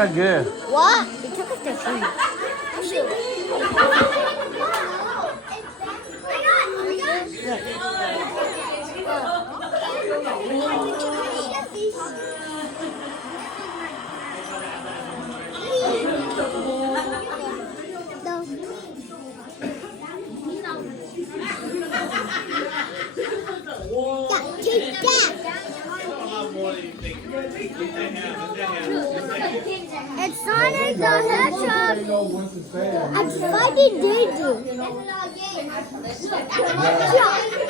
not good. What? They took us to free. It's Sonic the Hedgehog. I'm fighting Danger.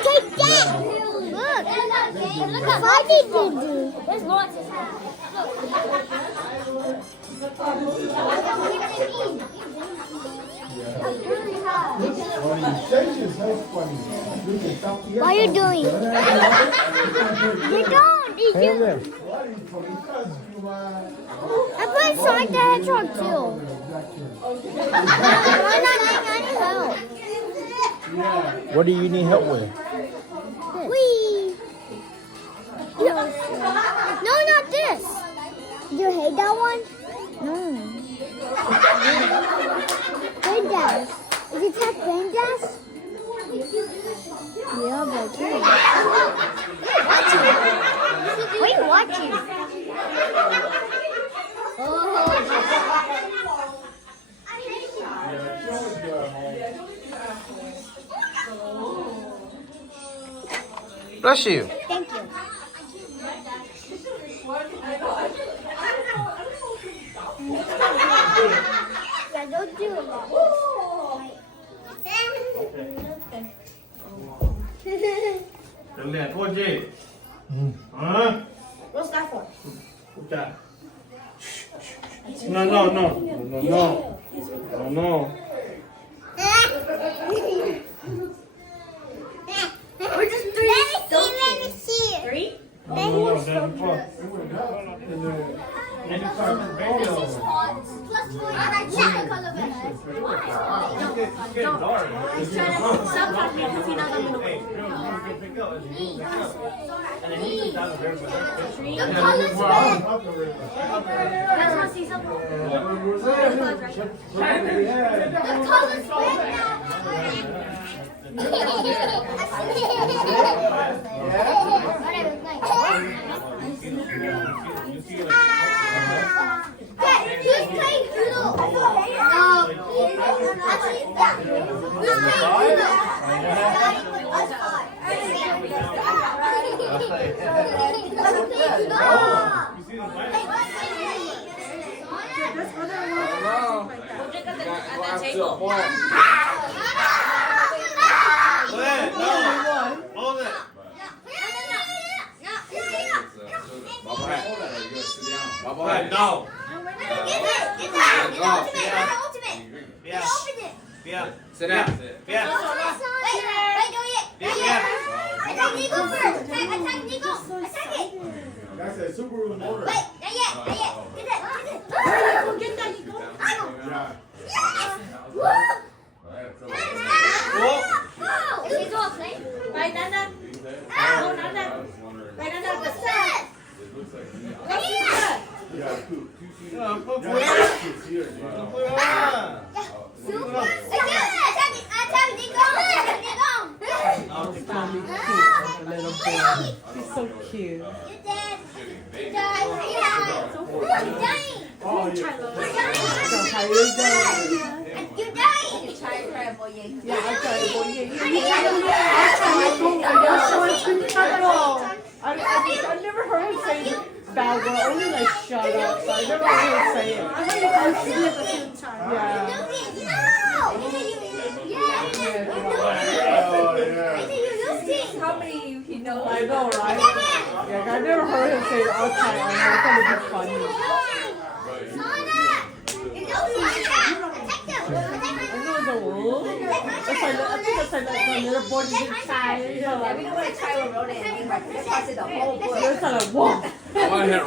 Take that! Look, fighting Danger. There's lots of What are you doing? You don't. You do. I played Sonic the Hedgehog too. I'm not getting any help. What do you need help with? Whee! No, not this. Do you hate that one? No. Brain Dash. Is it test Brain Dash? Yeah, but I can't. What are you watching? Bless you. Thank you. Yeah, don't do it. Đừng để thua gì? Hả? What's that for? Okay. No, no, no. No, no. No, no. We're just three. Let me see. Three? No, no, no. Then what? Anytime the video. Plus four. I like the color of it. Why? It's getting dark. He's trying to subtract me because he knows I'm going to Hey, win. girl, you can pick up. You can pick up. And then you can down the river. The color's red. Guys want to see something? The color's red now. Who's playing Uno? Actually, yeah. Who's playing Uno? Hold it. Bobblehead, no. Yeah. Yeah. Sit down. Yeah. Attack Nico first! Attack Nico! Attack it! That's a Subaru motor. Wait, not yet. Get it. Get that, Nico. Yes! Woo! Is he all playing? Right, Nana? Oh, Nana. Right, Nana, what's that? What's that? Super? Attack Nico! He's so cute. You're dead. You're dying. You're dying. Oh, yeah. You're dying. Yeah, I tried. Well, I've never heard him say bad word. Only like shut up. So I never heard him say it. Yeah. How many he knows? I know, right? Yeah, I never heard him say outside. I thought it'd be funny. I know the wolf. I think it's like the little boy inside. You know, like, I want to hit